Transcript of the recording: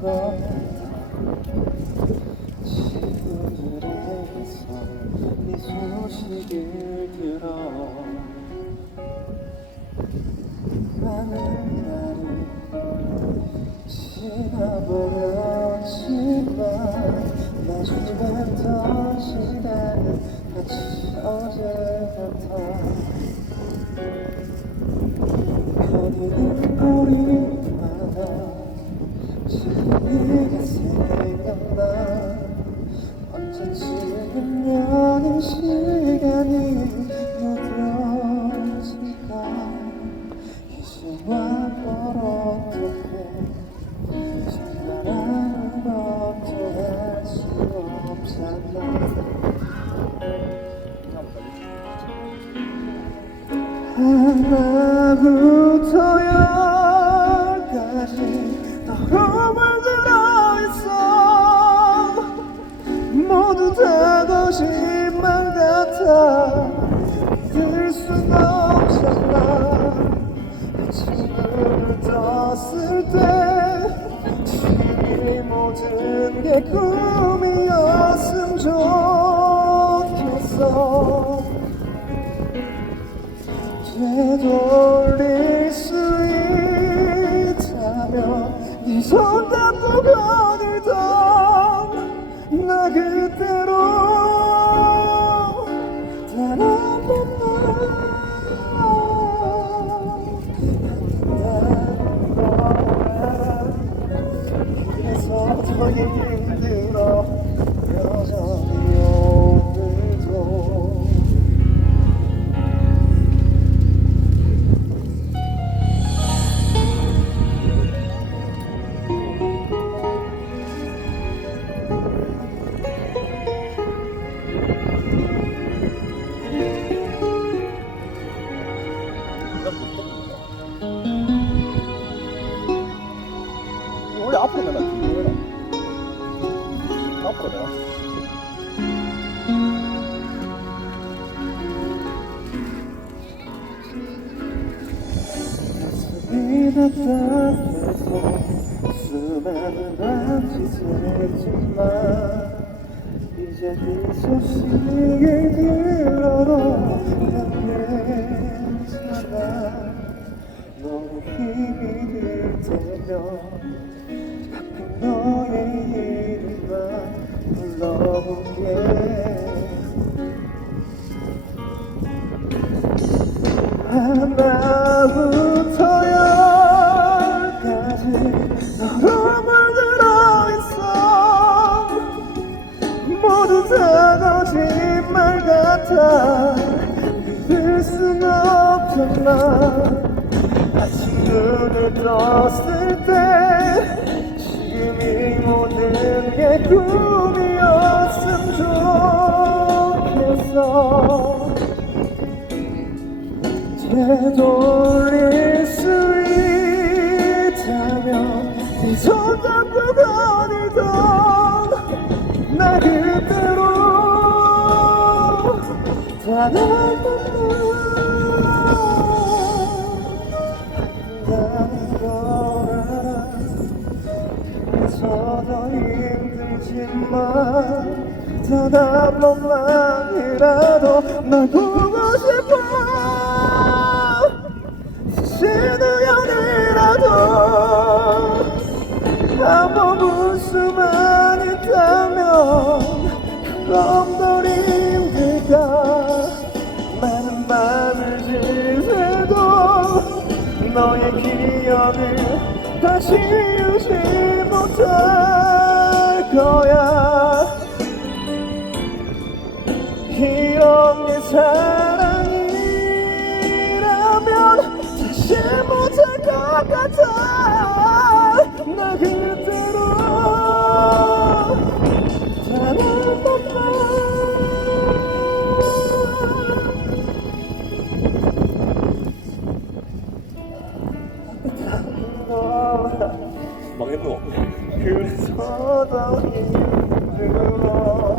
것 친구들에게서 네 소식을 들어 많은 날이 지나버렸지만 마주했던 시간은 마치 어제 같아 거리는 거리마다 지금 네가 생각나 언제쯤이면 이 시간이 무뎌질까 이제와 뭘 어떻게 정말하는 것도 할 수 없잖아 하나부터 열까지 너무 들어있어 모두 다 거짓말 같아 믿을 순 없잖아 아침을 떴을 때 지금이 모든 게 꿈이었으면 좋겠어 되돌릴 수 있다면 네 손 잡고 거닐던 나 그대로 단 한 번만 그래서 더 힘들어 여전히 오늘도 원래 앞으로 내가 뒤로 앞으로 내가 가슴이 답답해서 수많은 밤이 새지만 이제 네 소식을 들어도 난 괜찮아 너무 힘이 들 때면 가끔 너의 이름만 불러볼게 하나부터 열까지 너로 물들어 있어 모두 다 거짓말 같아 믿을 순 없잖아 아침 눈을 떴을 때 지금이 모든 게 꿈이었으면 좋겠어 되돌릴 수 있다면 네 손 잡고 거닐던 나 그대로 단 한 번만 더 힘들지만 단 한 번만이라도 널 보고 싶어 쉬는 연이라도 한번 볼 수만 있다면 그럼 덜 힘들까 많은 밤을 지새도 너의 기억을 다시 이루지 못할 거야 이런 게 사랑이라면 다시 못할 것 같아 나 그대로 단 한 번만 망했노 그래서 더 힘들어